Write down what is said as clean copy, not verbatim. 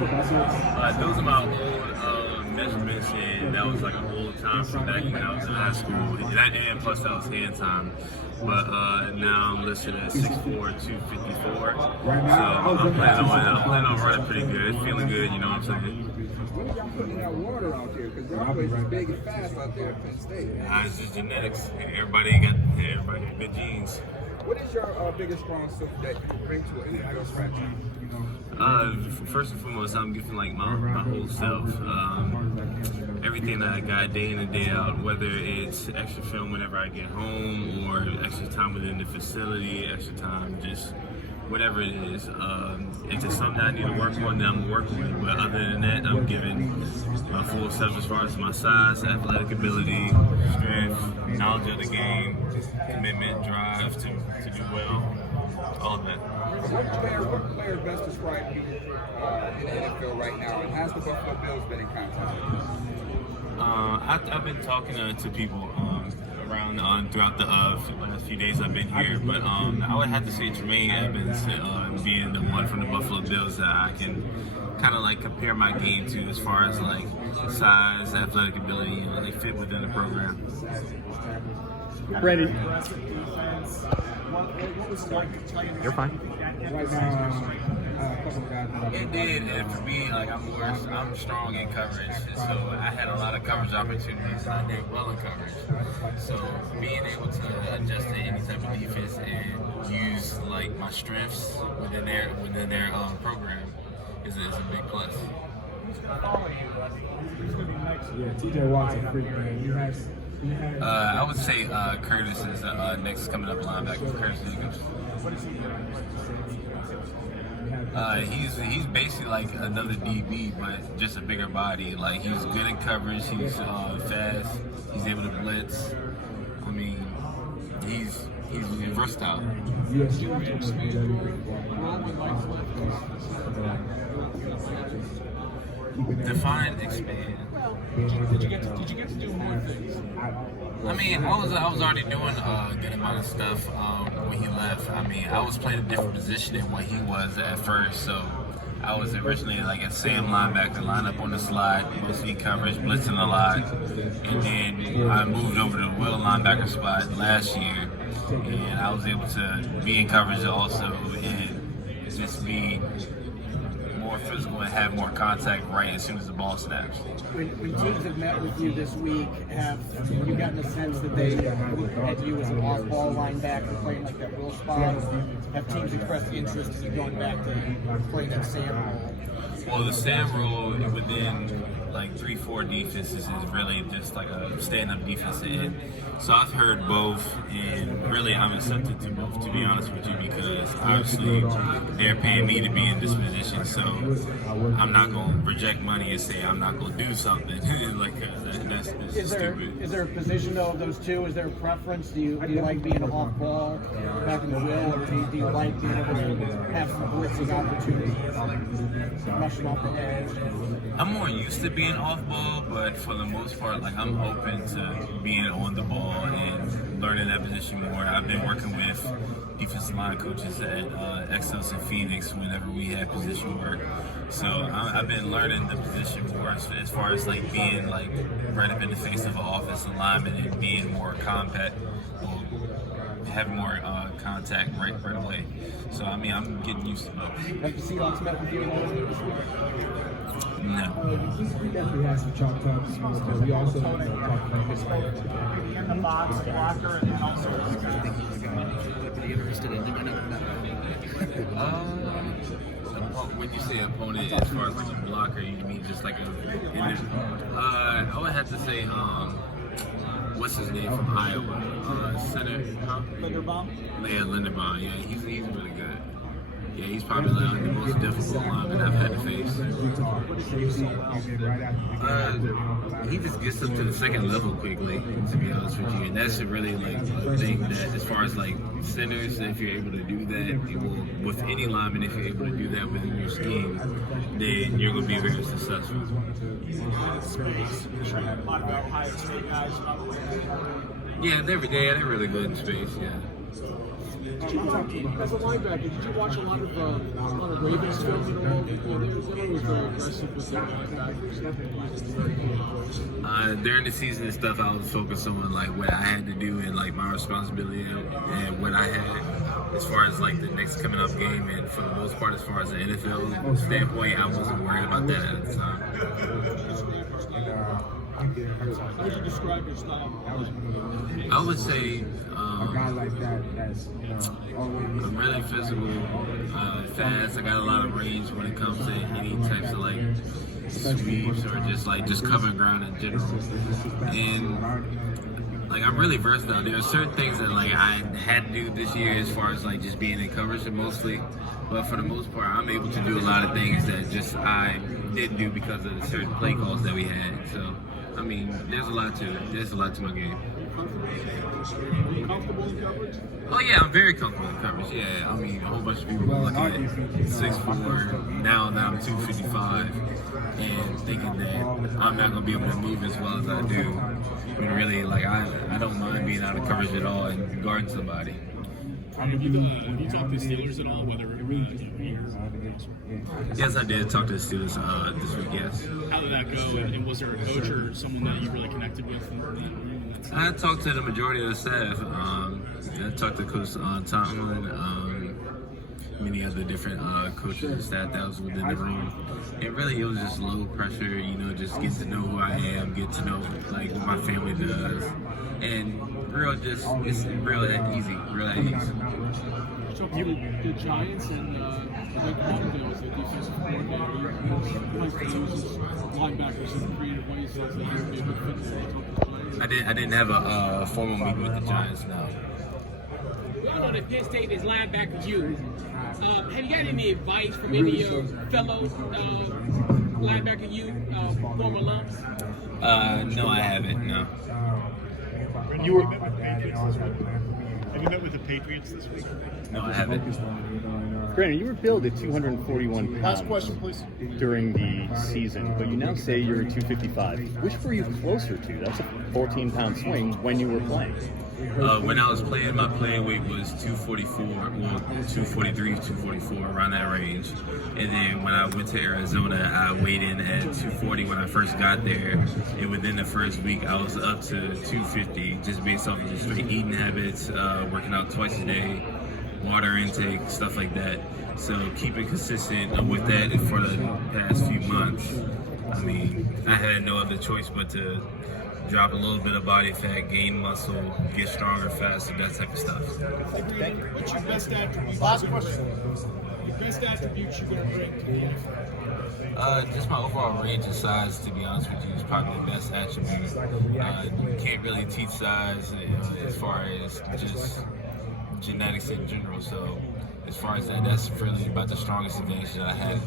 Those are my old measurements, and that was like an old time from back when I was in high school. And plus that was hand time. But now I'm listed at 6'4", 254. So I'm planning on running pretty good. Feeling good, you know what I'm saying? When are y'all putting that water out there? Because y'all always big and fast out there at Penn State. It's just genetics. Everybody got good genes. What is your biggest strong suit that you bring to an NFL franchise? First and foremost, I'm giving like my whole self. Everything that I got day in and day out, whether it's extra film whenever I get home or extra time within the facility, extra time just whatever it is. If there's something I need to work on, then I'm working with. But other than that, I'm giving my full self as far as my size, athletic ability, strength, knowledge of the game, commitment, drive to do well, all of that. What player best describe you in the NFL right now? And has the Buffalo Bills been in contact with you? I've been talking to people around throughout the last few days I've been here, but I would have to say Tremaine Evans being the one from the Buffalo Bills that I can kind of like compare my game to as far as like size, athletic ability, you know, they fit within the program. Ready. You're fine. It did, and for me, like I'm strong in coverage, so I had a lot of coverage opportunities, and I did well in coverage. So being able to adjust to any type of defense and use like my strengths within their program is a big plus. Yeah, TJ Watt's a freak, man. I would say Curtis is next coming up linebacker. Curtis Jacobs. He's basically like another DB, but just a bigger body. Like he's good in coverage. He's fast. He's able to blitz. I mean, he's versatile. Define, expand. Did you get to do more things? I mean, I was already doing a good amount of stuff when he left. I mean, I was playing a different position than what he was at first, so I was originally like a Sam linebacker, line up on the slide, mostly coverage, blitzing a lot, and then I moved over to the will linebacker spot last year, and I was able to be in coverage also and just be more physical and have more contact right as soon as the ball snaps. When teams have met with you this week, have you gotten a sense that they look at you as an off-ball linebacker playing like that will spot? Have teams expressed interest in you going back to playing that Sam role? Well, the Sam role within like 3-4 defenses is really just like a stand-up defensive end. So I've heard both, and really I'm accepted to both, to be honest with you, because obviously they're paying me to be in this position, so I'm not going to reject money and say I'm not going to do something like that's stupid. Is there a position though of those two? Is there a preference? Do you like being off ball back in the will, or do you like being able to have some blitzing opportunities, rushing off the edge? I'm more used to being off ball, but for the most part, like I'm open to being on the ball and learning that position more. I've been working with defensive line coaches at Exos and Phoenix whenever we had position work. So I've been learning the position more as far as like being like right up in the face of an offensive lineman and being more compact, or having more contact right away. So I mean, I'm getting used to both. Have the Seahawks met with you this week? No. We definitely had some chalk talks, but we also talked about his in the box blocker and then also when you say opponent, as far as like a blocker, you mean just like I would have to say what's his name from Iowa? Center, huh? Linderbaum. Yeah, Linderbaum. Yeah, he's really good. Yeah, he's probably like the most difficult lineman I've had to face. He just gets up to the second level quickly, to be honest with you. And that's really like a thing that, as far as like centers, if you're able to do that, with any lineman, if you're able to do that within your scheme, then you're going to be very successful. A lot of Ohio State guys, by the way. Yeah, they're really good in space, yeah. As a linebacker, did you watch a lot of Ravens film at all? They were very aggressive with their linebackers. During the season and stuff, I was focused on like what I had to do and like my responsibility and what I had as far as like the next coming up game. And for the most part, as far as the NFL standpoint, I wasn't worried about that at the time. How would you describe your style? I would say A guy like that, that's always. I'm really physical, fast. I got a lot of range when it comes to any types of like sweeps or just covering ground in general. And like I'm really versatile. There are certain things that like I had to do this year as far as like just being in coverage mostly. But for the most part, I'm able to do a lot of things that just I didn't do because of the certain play calls that we had. So I mean, there's a lot to my game. Are you comfortable in coverage? Oh yeah, I'm very comfortable in coverage. Yeah, I mean, a whole bunch of people look at 6'4", now that I'm 255, and thinking that I'm not gonna be able to move as well as I do. But really, like I don't mind being out of coverage at all and guarding somebody. Have you talked to the Steelers at all? Whether Yes, I did talk to the Steelers this week. Yes. How did that go? And was there a coach or someone that you really connected with? I talked to the majority of the staff. I talked to Coach Tomlin, many other different coaches and staff that was within the room. And really, it was just low pressure, just get to know who I am, get to know like what my family does, and it's real that easy, real that easy. So for the Giants and Mike Martindale was the defensive coordinator. You like to use his linebackers in creative ways so that he would be a good fit for the Giants. I didn't have a formal meeting with the Giants, no. We all know that Penn State is linebacker you. Have you got any advice from any of your fellow linebacker you, former alums? No, I haven't, no. Have you met with the Patriots this week? No, I haven't. Brandon, you were billed at 241 pounds Last question, please. during the season, but you now say you're at 255. Which were you closer to? That's a 14-pound swing when you were playing. When I was playing, my playing weight was 244, well, 243, 244, around that range. And then when I went to Arizona, I weighed in at 240 when I first got there. And within the first week, I was up to 250, just based off of just straight eating habits, working out twice a day, water intake, stuff like that. So keeping consistent with that for the past few months, I mean, I had no other choice but to drop a little bit of body fat, gain muscle, get stronger, faster, that type of stuff. What's your best attribute? Last question. Your best attributes you're going to bring to the NFL? Just my overall range and size, to be honest with you, is probably the best attribute. You can't really teach size as far as just genetics in general. So as far as that, that's really about the strongest advantage that I have.